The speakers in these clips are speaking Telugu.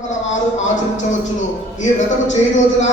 వారు ఆచరించవచ్చును. ఈ వ్రతము చేయి రోజున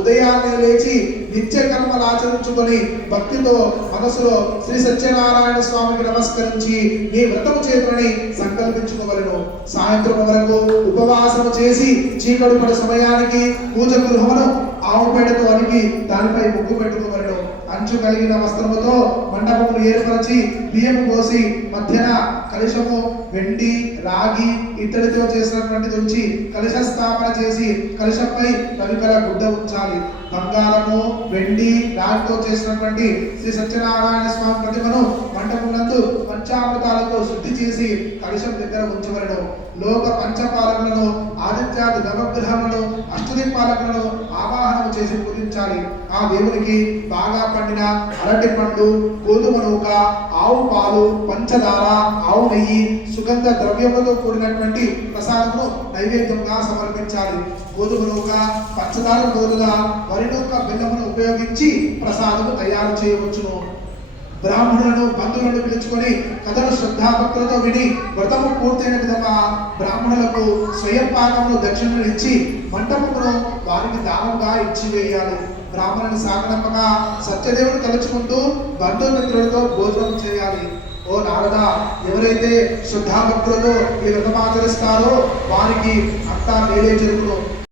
ఉదయాన్నే లేచి నిత్య కర్మలు ఆచరించుకొని భక్తితో మనసులో శ్రీ సత్యనారాయణ స్వామికి నమస్కరించి ఈ వ్రతము చేతులని సంకల్పించుకోవలను. సాయంత్రం వరకు ఉపవాసము చేసి చీకటి పడే సమయానికి పూజ గృహమును ఆవుపేడతో అడిగి దానిపై ముగ్గు పెట్టుకోవలను. అంచు కలిగిన వస్త్రముతో మండ ఏర్పరిచి బియ్యం పోసి మధ్యన కలుషము వెండి రాగి ఇత్తడితో చేసినటువంటిది ఉంచి కలుష స్థాపన చేసి కలుషపై కనుకల గుడ్డ ఉంచాలి. బంగారము వెండి రాగితో చేసినటువంటి శ్రీ సత్యనారాయణ స్వామి ప్రతిమను మంటపమునందు పంచామృతాలతో శుద్ధి చేసి కలుషం దగ్గర ఉంచవలను. లోక పంచపాలకులను ఆదిత్యాది నవగ్రహములను అష్టదిక్పాలకులను ఆవాహనం చేసి పూజించాలి. ఆ దేవునికి బాగా పండిన అరటి పండు గోధుమ నూక ఆవు పాలు పంచదార ఆవు నెయ్యి సుగంధ ద్రవ్యములతో కూడినటువంటి ప్రసాదమును నైవేద్యంగా సమర్పించాలి. గోధుమ నూక పంచదార బదులుగా వరి నూక బెల్లమును ఉపయోగించి ప్రసాదము తయారు చేయవచ్చును. బ్రాహ్మణులను బంధువులను తీసుకొని కథను శ్రద్ధాభక్తులతో విని వ్రతము పూర్తయిన విధంగా బ్రాహ్మణులకు స్వయం పాకమును దక్షిణలు ఇచ్చి మంటపమును వారికి దానంగా ఇచ్చి వేయాలి. బ్రాహ్మణుని సాగనంపగా సత్యదేవుడు తలుచుకుంటూ బంధుమిత్రులతో భోజనం చేయాలి. ఓ నారద ఎవరైతే శ్రద్ధాభక్తులతో ఈ వ్రతం ఆచరిస్తారో వారికి అంతా మేలే జరుగును.